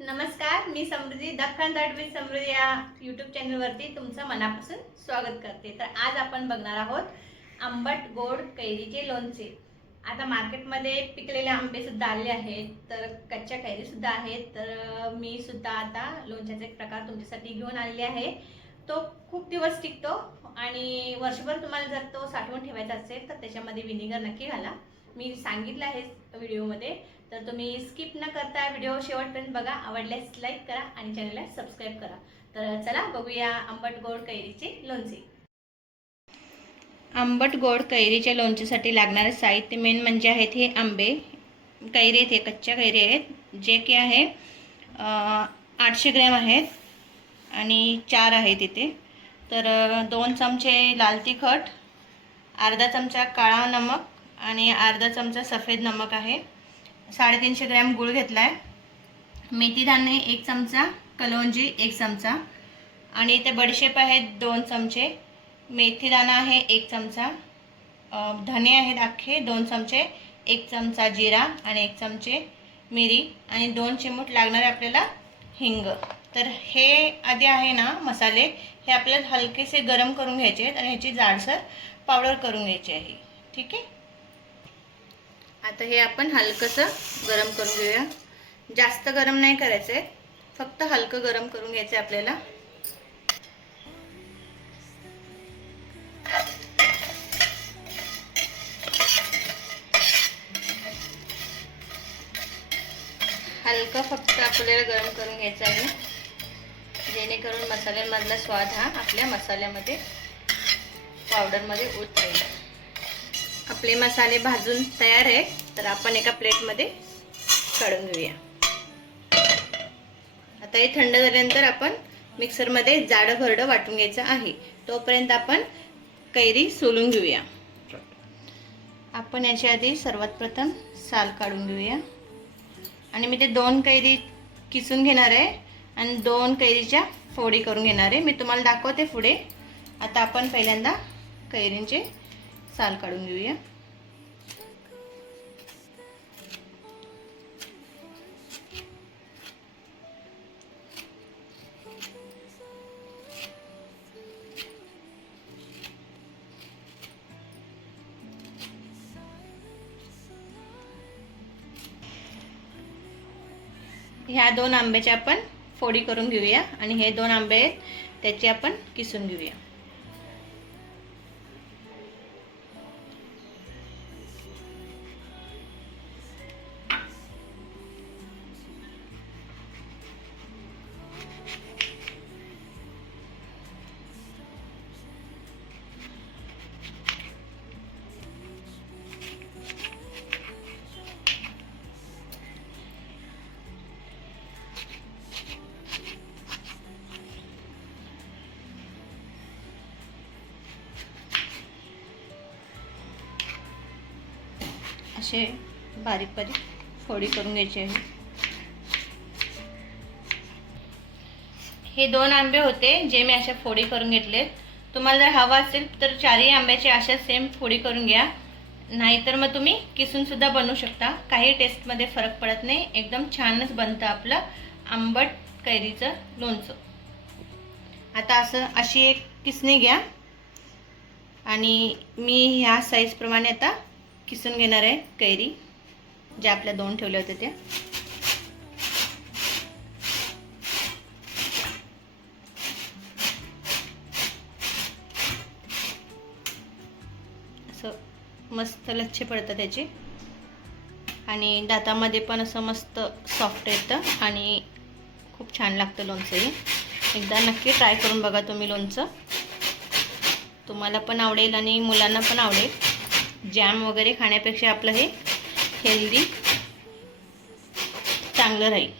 नमस्कार, मी समृद्धी दख्खन दट विथ समृद्धी या यूट्यूब चॅनलवरती तुमचं मनापासून स्वागत करते। तर आज आपण बघणार आहोत आंबट गोड कैरीचे लोणचे। आता मार्केटमध्ये पिकलेले आंबे सुद्धा आले आहेत, तर कच्च्या कैरी सुद्धा आहेत। तर मी सुद्धा आता लोणच्याचा एक प्रकार तुमच्यासाठी घेऊन आलेली आहे। तो खूप दिवस टिकतो आणि वर्षभर तुम्हाला जर तो साठवून ठेवायचा असेल तर त्याच्यामध्ये विनेगर नक्की घाला। मी सांगितलं आहे व्हिडिओमध्ये, तर तुम्ही स्किप न करता व्हिडिओ शेवटपर्यंत बघा। आवडल्यास लाईक करा आणि चॅनलला सबस्क्राईब करा। तर चला बघूया आंबट गोड कैरीचे लोणचे। आंबट गोड कैरीच्या लोणचेसाठी लागणारे साहित्य मेन म्हणजे आहेत हे आंबे, कैरी आहेत, हे कच्च्या कैरी आहेत, जे की आहे 800 ग्रॅम आहेत आणि 4 आहेत इथे। तर 2 चमचे लाल तिखट, अर्धा चमचा काळा नमक आणि अर्धा चमचा सफेद नमक आहे। 350 ग्रॅम गूळ घेतला आहे, मेथी दाणे 1 चमचा, कलौंजी 1 चमचा आणि ते बडीशेप आहेत 2 चमचे, मेथी दाणा आहे 1 चमचा, धने आहेत अख्खे 2 चमचे, 1 चमचा जिरा आणि 1 चमचे मिरी आणि 2 चिमूट लागणार आपल्याला हिंग। तर हे आधी आहे ना मसाले, हे आपल्याला हलकेसे गरम करून घ्यायचे आहेत आणि ह्याची जाडसर पावडर करून घ्यायची आहे। ठीक आहे, आता हे आपण हलकंसं गरम करून घेऊया। जास्त गरम नाही करायचं आहे, फक्त हलकं गरम करून घ्यायचं आहे आपल्याला। हलकं फक्त आपल्याला गरम करून घ्यायचं आहे, जेणेकरून मसाल्यांमधला स्वाद हा आपल्या मसाल्यामध्ये पावडरमध्ये उतरेल। आपले मसाले भाजून तयार आहे, तर आपण एका प्लेटमध्ये काढून घेऊया। आता हे थंड झाल्यानंतर आपण मिक्सरमध्ये जाडं भरडं वाटून घ्यायचं आहे। तोपर्यंत आपण कैरी सोलून घेऊया। आपण याच्या आधी सर्वात प्रथम साल काढून घेऊया आणि मी ते 2 कैरी किसून घेणार आहे आणि 2 कैरीच्या फोडी करून घेणार आहे। मी तुम्हाला दाखवते पुढे। आता आपण पहिल्यांदा कैरींचे साल काढून घेऊया। ह्या 2 आंब्याच्या आपण फोडी करून घेऊया आणि हे 2 आंबे आहेत त्याचे आपण किसून घेऊया। असे बारीक बारीक फोडी करून घ्यायचे आहे। हे 2 आंबे होते जे मी अशा फोडी करून घेतले। तुम्हाला जर हवा असेल तर 4ही आंब्याचे अशा सेम फोडी करून घ्या, नाहीतर मग तुम्ही किसून सुद्धा बनवू शकता। काही टेस्टमध्ये फरक पडत नाही, एकदम छानच बनतं आपलं आंबट कैरीचं लोणचं। आता अशी एक किसणी घ्या आणि मी ह्या साईज प्रमाणे आता किसून घेणार आहे कैरी, ज्या आपल्या 2 ठेवल्या होत्या त्या। असं मस्त लच्छे पडतात त्याचे आणि दातामध्ये पण असं मस्त सॉफ्ट येतं आणि खूप छान लागतं लोणचं। हे एकदा नक्की ट्राय करून बघा तुम्ही लोणचं, तुम्हाला पण आवडेल आणि मुलांना पण आवडेल। जॅम वगैरे खाण्यापेक्षा आपलं हे हेल्दी चांगलं राहील।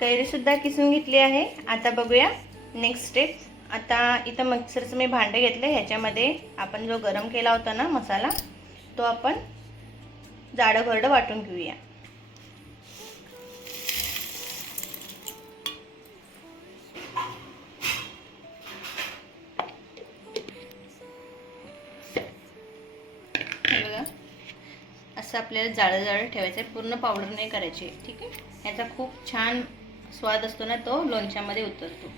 कैरी सुद्धा किसून घेतली आहे। आता बघूया नेक्स्ट स्टेप। आता इथं मिक्सरचं मी भांडे घेतले, ह्याच्यामध्ये आपण जो गरम केला होता ना मसाला, तो आपण जाडं भरडं वाटून घेऊया। असं आपल्याला जाळं जाळं ठेवायचं आहे, पूर्ण पावडर नाही करायची, ठीक आहे. याचा खूप छान स्वाद असतो ना, तो लोणच्यामध्ये उतरतो.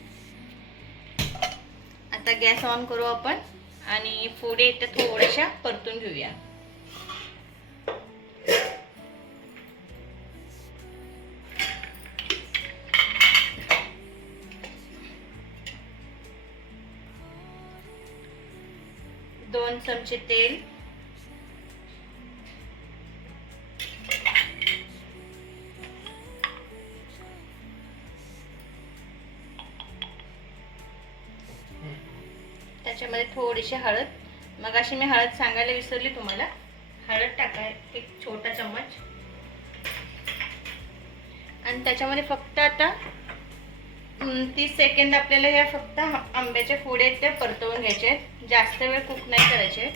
आता गॅस ऑन करू आपण आणि फोडी त्या थोड्याशा परतून घेऊया. दोन चमचे तेल, त्याच्यामध्ये थोडीशी हळद. मगाशी मी हळद सांगायला विसरली तुम्हाला. हळद टाकाय एक छोटा चम्मच. आणि त्याच्यामध्ये फक्त आता 30 सेकंद आपल्याला ह्या फक्त आंब्याच्या फोडी आहेत त्या परतवून घ्यायचे आहेत. जास्त वेळ कुक नाही करायचे,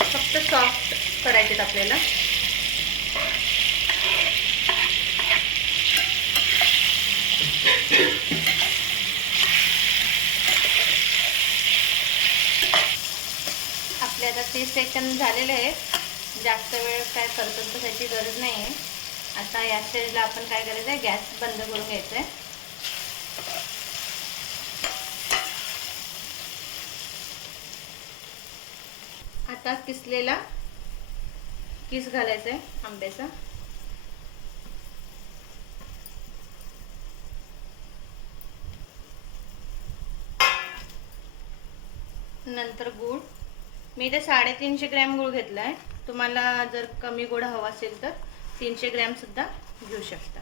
फक्त सॉफ्ट करायचे आपल्याला. आपले आता 30 सेकंद झालेले आहेत. जास्त वेळ काय परतत बसायची गरज नाही आहे. आता या स्टेजला आपण काय करायचं आहे, गॅस बंद करून घ्यायचं आहे. आता किसलेला किस घालायचा आहे आंब्याचा. नंतर गूळ. मी इथे 350 ग्रॅम गूळ घेतला आहे. तुम्हाला जर कमी गोड हवा असेल तर 300 ग्रॅम सुद्धा घेऊ शकता.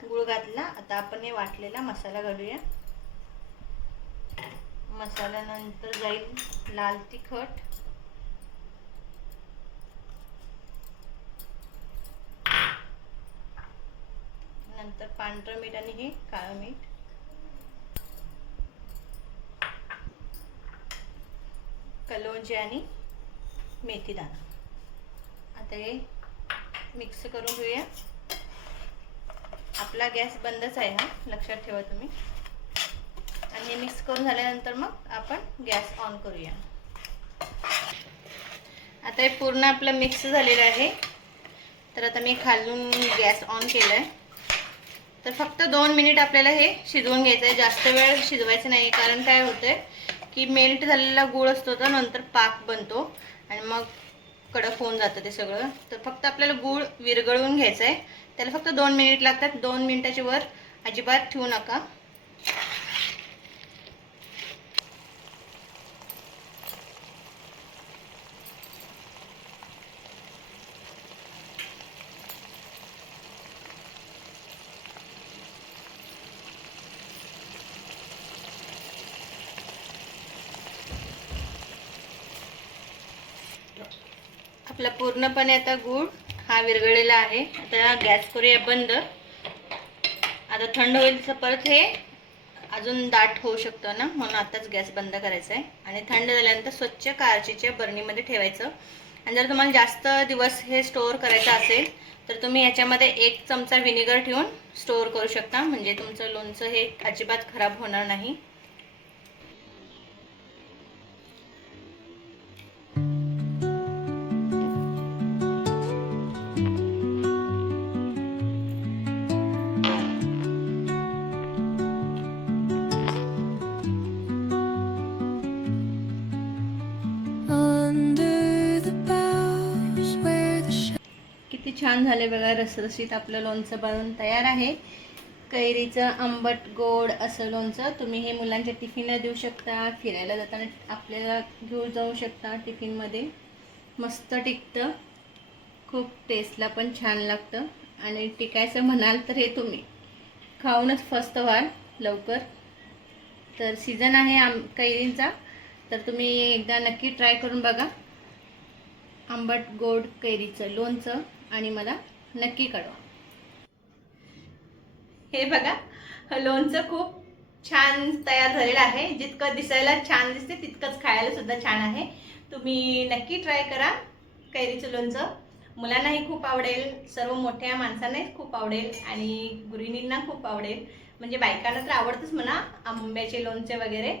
गूळ घातला. आता आपण हे वाटलेला मसाला घालूया. मसाल्यानंतर जाईल लाल तिखट, नंतर पांढरं मीठ आणि हे काळं मीठ, कलोंजी आणि मेथी दाणा. आता हे मिक्स करून घेऊया. आपला गॅस बंदच आहे हा, लक्षात ठेवा तुम्ही. आणि हे मिक्स करून झाल्यानंतर मग आपण गॅस ऑन करूया. आता हे पूर्ण आपलं मिक्स झालेलं आहे. तर आता मी खालून गॅस ऑन केला आहे. तर फक्त 2 मिनिट आपल्याला हे शिजवून घ्यायचं आहे. जास्त वेळ शिजवायचं नाही, कारण काय होतंय की मेल्ट झालेला गूळ असतो तर नंतर पाक बनतो आणि मग कडक होऊन जातं ते सगळं. तर फक्त आपल्याला गूळ विरघळवून घ्यायचं आहे. त्याला फक्त 2 मिनिट लागतात. 2 मिनिटाच्या वर अजिबात ठेवू नका. आपला पूर्णपणे आता गूळ हा विरघळलेला आहे. आता गॅस करूया बंद. आता थंड होईल तर परत हे अजून दाट होऊ शकतं ना, म्हणून आताच गॅस बंद करायचा आहे. आणि थंड झाल्यानंतर स्वच्छ काचेच्या बरणीमध्ये ठेवायचं. आणि जर तुम्हाला जास्त दिवस हे स्टोअर करायचं असेल तर तुम्ही याच्यामध्ये 1 चमचा व्हिनेगर ठेवून स्टोअर करू शकता. म्हणजे तुमचं लोणचं हे अजिबात खराब होणार नाही. किती छान झाले बघा. रसरशीत आपलं लोणचं बनवून तयार आहे. कैरीचं आंबट गोड असं लोणचं. तुम्ही हे मुलांच्या टिफिनला देऊ शकता, फिरायला जाताना आपल्याला घेऊन जाऊ शकता टिफिनमध्ये. मस्त टिकतं, खूप टेस्टला पण छान लागतं. आणि टिकायचं म्हणाल तर हे तुम्ही खाऊनच फस्त व्हाल लवकर. तर सीझन आहे कैरींचा, तर तुम्ही एकदा नक्की ट्राय करून बघा आंबट गोड कैरीचं लोणचं आणि मला नक्की कळवा. हे बघा, लोणचं खूप छान तयार झालेलं आहे. जितकं दिसायला छान दिसते तितकंच खायला सुद्धा छान आहे. तुम्ही नक्की ट्राय करा कैरीचं लोणचं. मुलांनाही खूप आवडेल, सर्व मोठ्या माणसांनाही खूप आवडेल आणि गृहिणींना खूप आवडेल. म्हणजे बायकांना तर आवडतंच म्हणा आंब्याचे लोणचे वगैरे,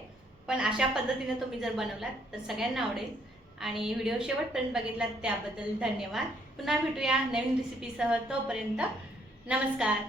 पण अशा पद्धतीने तुम्ही जर बनवलात तर सगळ्यांना आवडेल. आणि व्हिडिओ शेवटपर्यंत बघितलात त्याबद्दल धन्यवाद. पुन्हा भेटूया नवीन रेसिपीसह. तोपर्यंत नमस्कार.